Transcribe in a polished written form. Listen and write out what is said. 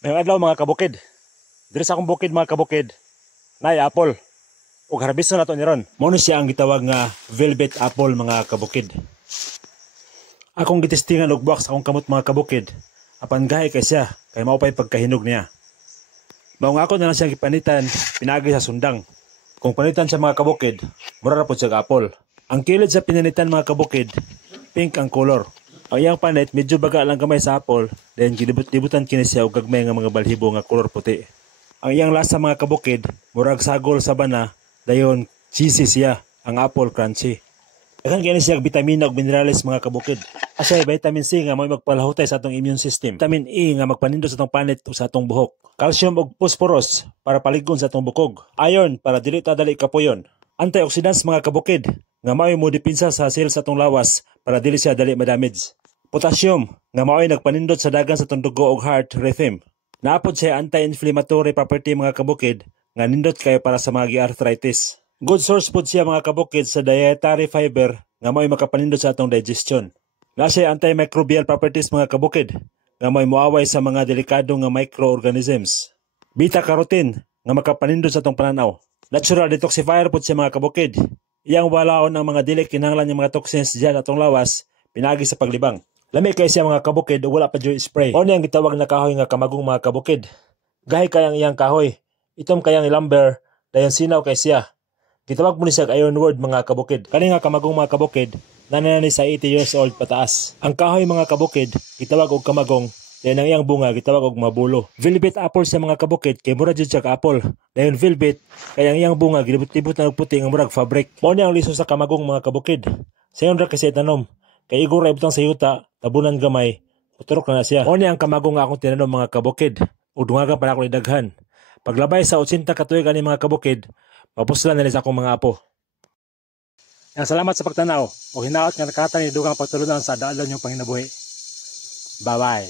Ngayong adlaw mga kabukid. Diri sa akong bukid mga kabukid, nay apple. Ug harbiso na to ni ron. Mao ni siya ang gitawag nga velvet apple mga kabukid. Akong gitistingan og buwak sa akong kamot mga kabukid. Apan gahi kay siya, kay mao pay pagkahinog niya. Mao nga ako na lang siya gipanitan, pinagi sa sundang. Kung panitan siya mga kabukid, mura ra pud siya apple. Ang kilid sa pinanitan mga kabukid, pink ang color. Ang iyang panit medyo baga lang gamay sa apple, then gilibot-libutan kini siya og gagmay nga mga balhibo nga color puti. Ang iyang lasa mga kabukid, murag sagol sa bana, dayon cheesy siya, ang apple crunchy. Daghan kini siya bitamina ug minerales mga kabukid. Asay vitamin C nga may magpalahutay sa atong immune system. Vitamin E nga magpanindot sa atong panit ug sa atong buhok. Calcium ug phosphorus para paligon sa atong bukog. Iron para dili ta dali kapuyon. Antioxidants mga kabukid nga mao'y modepinsa sa cells sa atong lawas para dili siya dali madamage. Potassium nga mao'y nagpanindot sa dagan sa atong dugo ug heart rhythm. Naapod siya anti-inflammatory property mga kabukid nga nindot kayo para sa mga arthritis. Good source pod siya mga kabukid sa dietary fiber nga mao'y makapanindot sa atong digestion. Nasa antimicrobial properties mga kabukid nga mao'y moaway sa mga delikado nga microorganisms. Beta-carotene nga makapanindot sa atong pananaw. Natural detoxifier pod siya mga kabukid. Iyang walaon ang mga dili kinahanglan nga mga toxins diyan atong lawas pinagi sa paglibang. Lami kay siya mga kabukid ug wala pa jud spray. Mao ni ang gitawag na kahoy nga kamagong mga kabukid. Gahi kayang iyang kahoy. Itom kayang lumber dayon sinaw kay siya. Gitawag mo ni siya iron word mga kabukid. Kani nga kamagong mga kabukid nananani sa 80 years old pataas. Ang kahoy mga kabukid gitawag og kamagong dayon ang iyang bunga gitawag og mabulo. Velvet apple sa mga kabukid kay mura jud siya ka apple. Dayon velvet kay ang iyang bunga gilibot-libot na og puti nga murag fabric. Mao ni ang liso sa kamagong mga kabukid. Sayon ra kasi tanom. Kay igor ra ibutang sa yuta, tabunan gamay, uturok na siya. Mao ni ang kamagong nga akong tinanom mga kabukid. Ug dungaga para ako idaghan. Paglabay sa 80 ka tuig ani mga kabukid, mapuslan na sa akong mga apo. Salamat sa pagtanaw o hinaot nga nakatan ni dugang pagtulunan sa adlaw niyong panginabuhi. Bye-bye.